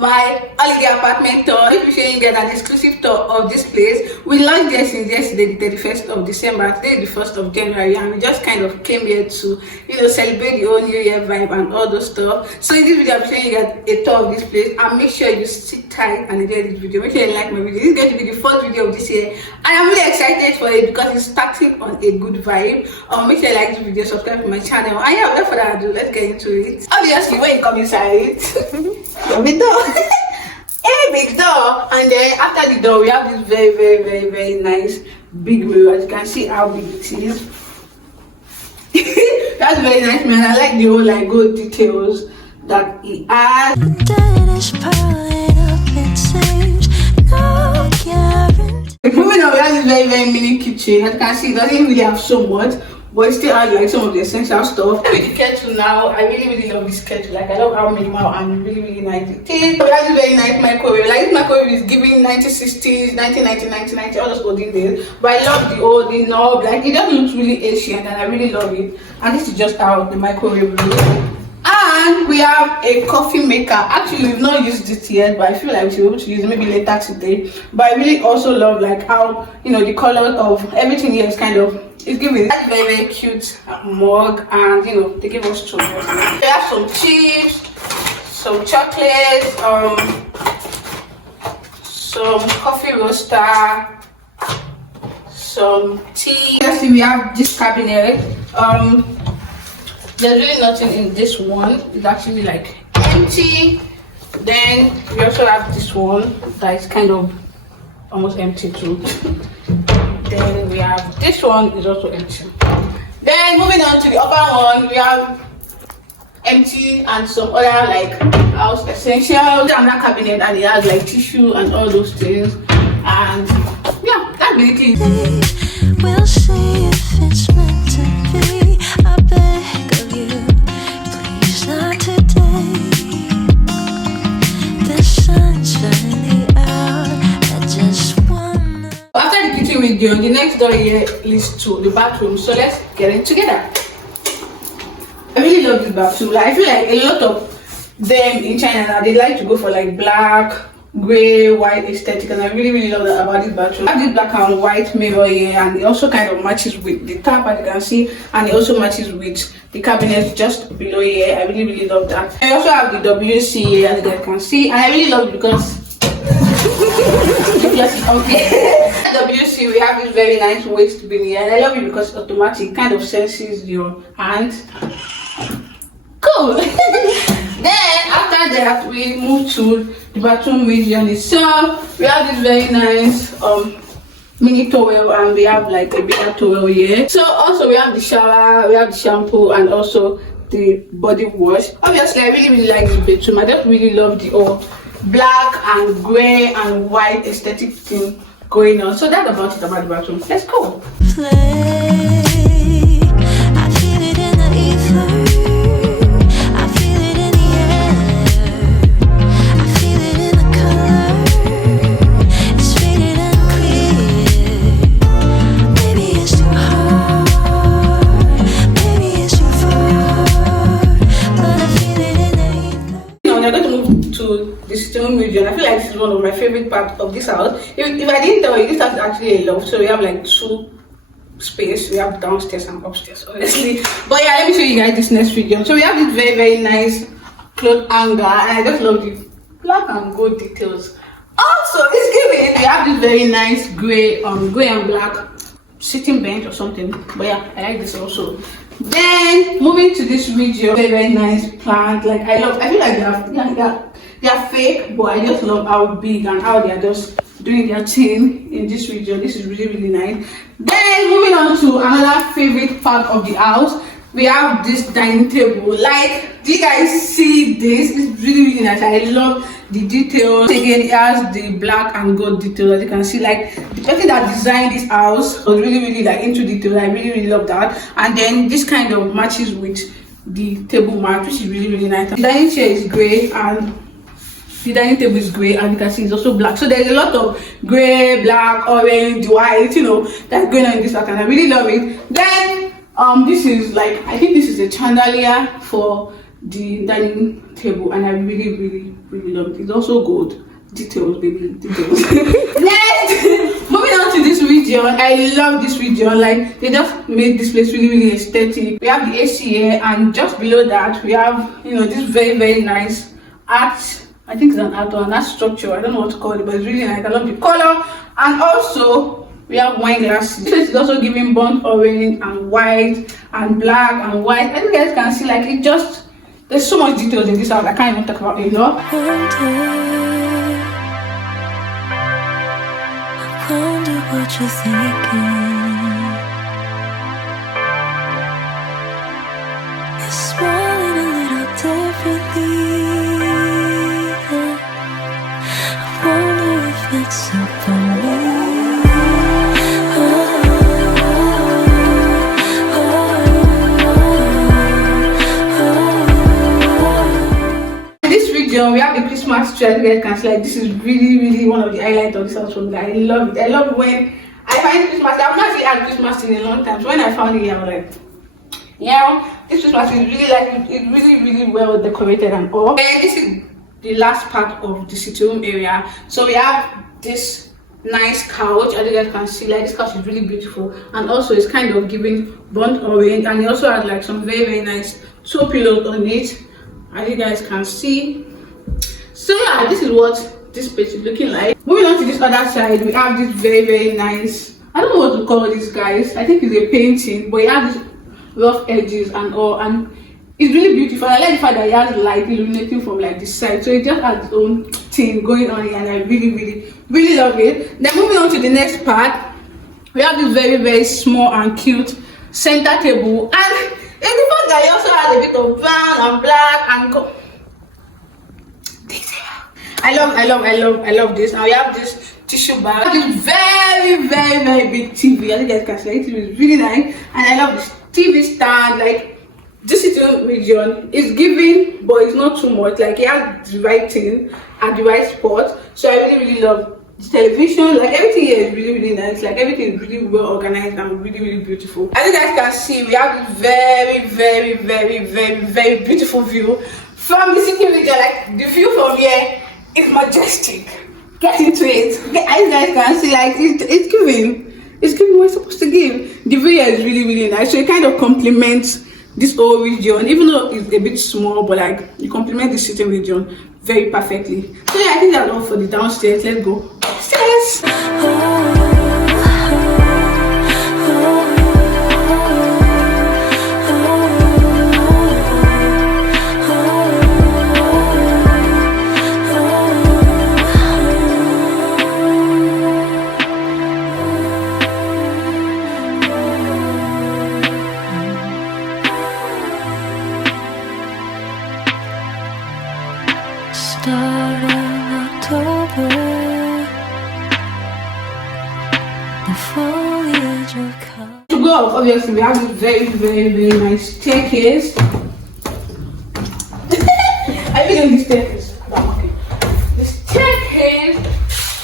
my holiday apartment tour. If you're showing get an exclusive tour of this place, we launched there since yesterday, the 31st of December. Today, the 1st of January, and we just kind of came here to, celebrate the whole New Year vibe and all those stuff. So in this video, I'm showing you get a tour of this place, and make sure you sit tight and enjoy this video. Make sure you like my video. This is going to be the first video of this year, and I'm really excited for it because it's starting on a good vibe. Make sure you like this video, subscribe to my channel, and yeah, without further ado, let's get into it. Obviously, when you come inside, the door. A big door, and then after the door we have this very nice big mirror. As you can see how big it is. That's very nice, man. I like the whole gold details that it has. Moving on, we have this very mini kitchen. As you can see, it doesn't really have so much, but it still has some of the essential stuff. With the kettle now, I really love this kettle. I love how minimal and really nice it is. We have this very nice microwave. This microwave is giving 1960s, 1990, all those olden days. But I love the knob. It just looks really ancient, and I really love it. And this is just how the microwave looks. And we have a coffee maker. Actually, we've not used it yet, but I feel like we should be able to use it maybe later today. But I really also love how the color of everything here is it's giving that very cute mug, and they give us two. We have some chips, some chocolate, some coffee roaster, some tea. Lastly, we have this cabinet. There's really nothing in this one. It's actually empty. Then we also have this one that is kind of almost empty too. Then we have this one is also empty. Then moving on to the upper one, we have empty and some other house essentials. Another cabinet, and it has tissue and all those things. And yeah, that's basically it. We'll see if it's meant to be. I beg of you, please not today. The sun's finally out. I just wanna. After the kitchen video, the next door here leads to the bathroom. So let's get it together. I really love this bathroom. I feel like a lot of them in China now, they like to go for black, gray, white aesthetic, and I really love that about this bathroom. I have this black and white mirror here, and it also kind of matches with the tap, as you can see, and it also matches with the cabinet just below here. I really love that. I also have the WC here, as you guys can see, and I really love it because WC, we have this very nice waste bin here, and I love it because it's automatic, kind of senses your hand. Cool. Then after that, we move to the bathroom region itself. We have this very nice mini towel, and we have a bigger towel here. So also we have the shower, we have the shampoo, and also the body wash. Obviously, I really like this bedroom. I just really love the whole black and gray and white aesthetic thing going on. So that's about it about the bathroom. Let's go. Play. I feel it in the ether. Region. I feel like this is one of my favorite parts of this house. If I didn't tell you, this house is actually a loft, so we have two space. We have downstairs and upstairs, obviously. But yeah, let me show you guys this next video. So we have this very nice cloth hanger, and I just love the black and gold details. Also, it's giving. We have this very nice gray and black sitting bench or something. But yeah, I like this also. Then moving to this video, very nice plant. I feel like they are fake, but I just love how big and how they are just doing their thing in this region. This is really nice. Then moving on to another favorite part of the house, we have this dining table. Do you guys see this? It's really nice. I love the details. Again, it has the black and gold details, as you can see. The person that designed this house was really into detail. I really love that. And then this kind of matches with the table mat, which is really nice. The dining chair is gray, and the dining table is gray, and you can see it's also black. So there's a lot of gray, black, orange, white, that's going on in this house, and I really love it. Then this is I think this is a chandelier for the dining table, and I really, really, really love it. It's also gold. Details, baby, details. Next, moving on to this region. I love this region. Like, they just made this place really, really aesthetic. We have the AC here, and just below that we have, you know, this very, very nice art. I think it's an art or an art structure. I don't know what to call it, but it's really nice. I love the color. And also we have wine glasses. This is also giving burnt orange and white and black and white. As you guys can see, like, it just, there's so much details in this house. I can't even talk about it enough. I wonder what you're thinking. You're smiling a little differently. I wonder if it's up on me. We have the Christmas tree. As you guys can see, like, this is really, really one of the highlights of this house for me. I love it. I love when I find Christmas. I've not actually had Christmas in a long time. So when I found it, I was like, yeah, this Christmas is really, like, it's really, really well decorated and all. And this is the last part of the sitting room area. So we have this nice couch. As you guys can see, like, this couch is really beautiful, and also it's kind of giving burnt orange, and it also has like some very, very nice two pillows on it, as you guys can see. So yeah, this is what this space is looking like. Moving on to this other side, we have this very, very nice, I don't know what to call this, guys. I think it's a painting, but it has these rough edges and all, and it's really beautiful. I like the fact that it has light illuminating from like this side, so it just has its own thing going on here, and I really, really, really love it. Then moving on to the next part, we have this very, very small and cute center table, and in the fact that it also has a bit of brown and black and gold. I love this. Now we have this tissue bag. This very, very, very big TV. As you guys can see, it is really nice, and I love this TV stand. Like, this sitting region is giving, but it's not too much. Like, it has the right thing at the right spot. So I really, really love the television. Like, everything here is really, really nice. Like, everything is really well organized and really, really beautiful. As you guys can see, we have this very, very, very, very, very beautiful view from the sitting region. Like, the view from here is majestic. Get into it. As you guys can see, like, it's giving what it's supposed to give. The view is really, really nice. So it kind of complements this whole region, even though it's a bit small, but like, you complement the sitting region very perfectly. So yeah, I think that's all for the downstairs. Let's go upstairs. Start of October, the foliage will come. To go up, obviously, we have this very, very, very nice staircase. I really like this staircase. Okay. The staircase,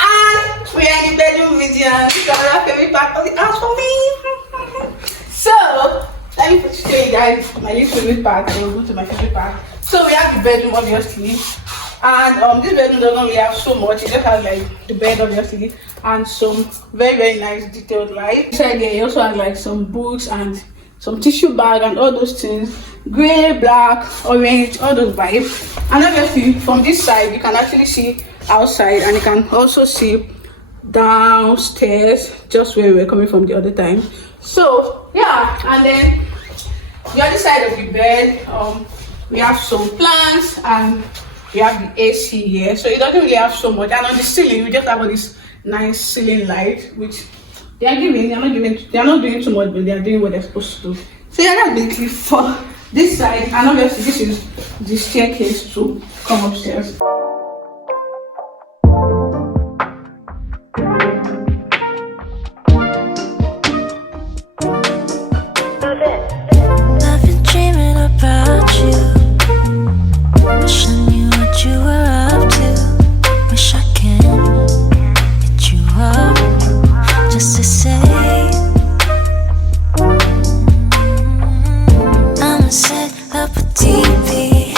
and we are in the bedroom region. This is our favorite part of the house for me. So let me show you guys my least favorite part. Then we'll go to my favorite part. So we have the bedroom, obviously, and this bedroom doesn't really have so much. It just has like the bed, obviously, and some very, very nice detailed light. Inside here, it also has like some books and some tissue bag and all those things. Gray, black, orange, all those vibes. And obviously, from this side, you can actually see outside, and you can also see downstairs, just where we were coming from the other time. So yeah, and then the other side of the bed, we have some plants, and we have the AC here, so it doesn't really have so much. And on the ceiling, we just have all this nice ceiling light, which they are not doing too much, but they are doing what they're supposed to do. So yeah, that's basically for this side, and obviously this is the staircase to come upstairs. I've been dreaming about you. Wish I knew what you were up to. Wish I can hit you up just to say I'ma set up a TV.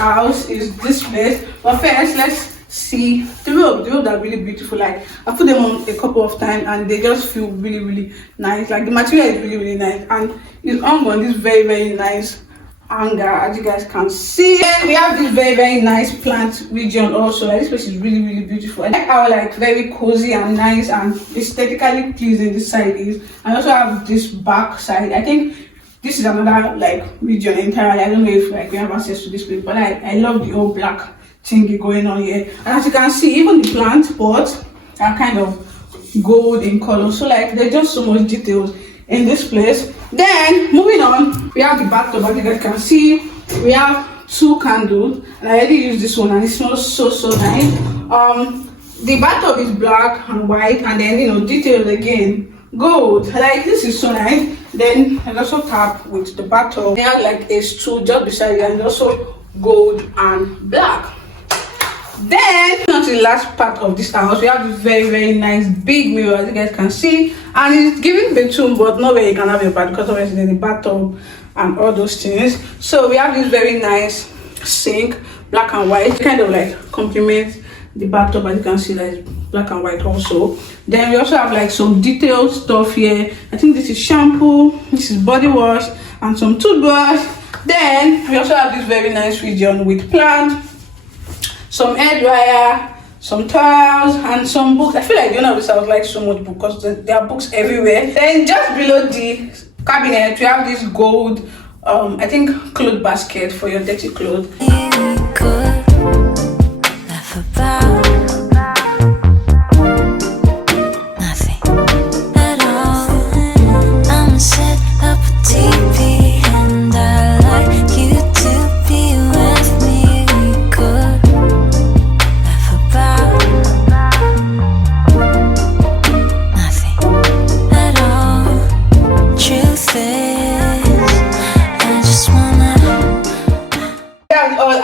house is this place. But first, let's see the robe. The robes are really beautiful. Like, I put them on a couple of times and they just feel really, really nice. Like, the material is really, really nice, and it's hung on this very, very nice hanger, as you guys can see. Then we have this very, very nice plant region also. Like, this place is really, really beautiful. I like how like very cozy and nice and aesthetically pleasing this side is. I also have this back side. I think this is another like region entirely. I don't know if like we have access to this place, but I love the old black thingy going on here. And as you can see, even the plant pots are kind of gold in color. So like there's just so much details in this place. Then moving on, we have the bathtub. As you guys can see, we have 2 candles, and I already used this one and it smells so nice. The bathtub is black and white, and then, you know, details again gold. Like, this is so nice. Then I also tap with the bathtub. They have like a stool just beside it, and also gold and black. Then on to the last part of this house, we have a very, very nice big mirror, as you guys can see, and it's giving bedroom, but not where you can have your bath, because obviously there's the bathtub and all those things. So we have this very nice sink, black and white, kind of like complements the bathtub. As you can see, like black and white also. Then we also have like some detailed stuff here. I think this is shampoo, this is body wash, and some toothbrush. Then we also have this very nice region with plant, some hair dryer, some towels, and some books. I feel like the owner of this house likes so much books because there are books everywhere. Then just below the cabinet, we have this gold, I think, cloth basket for your dirty clothes.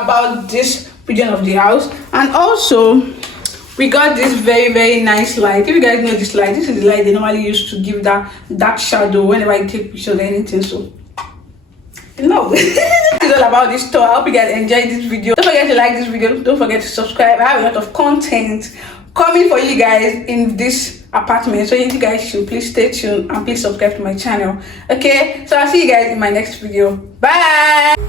About this region of the house. And also we got this very, very nice light. If you guys know this light, this is the light they normally use to give that dark shadow whenever I take pictures or anything. So no. It's all about this store. I hope you guys enjoyed this video. Don't forget to like this video, don't forget to subscribe. I have a lot of content coming for you guys in this apartment, so you guys should please stay tuned and please subscribe to my channel. Okay, so I'll see you guys in my next video. Bye.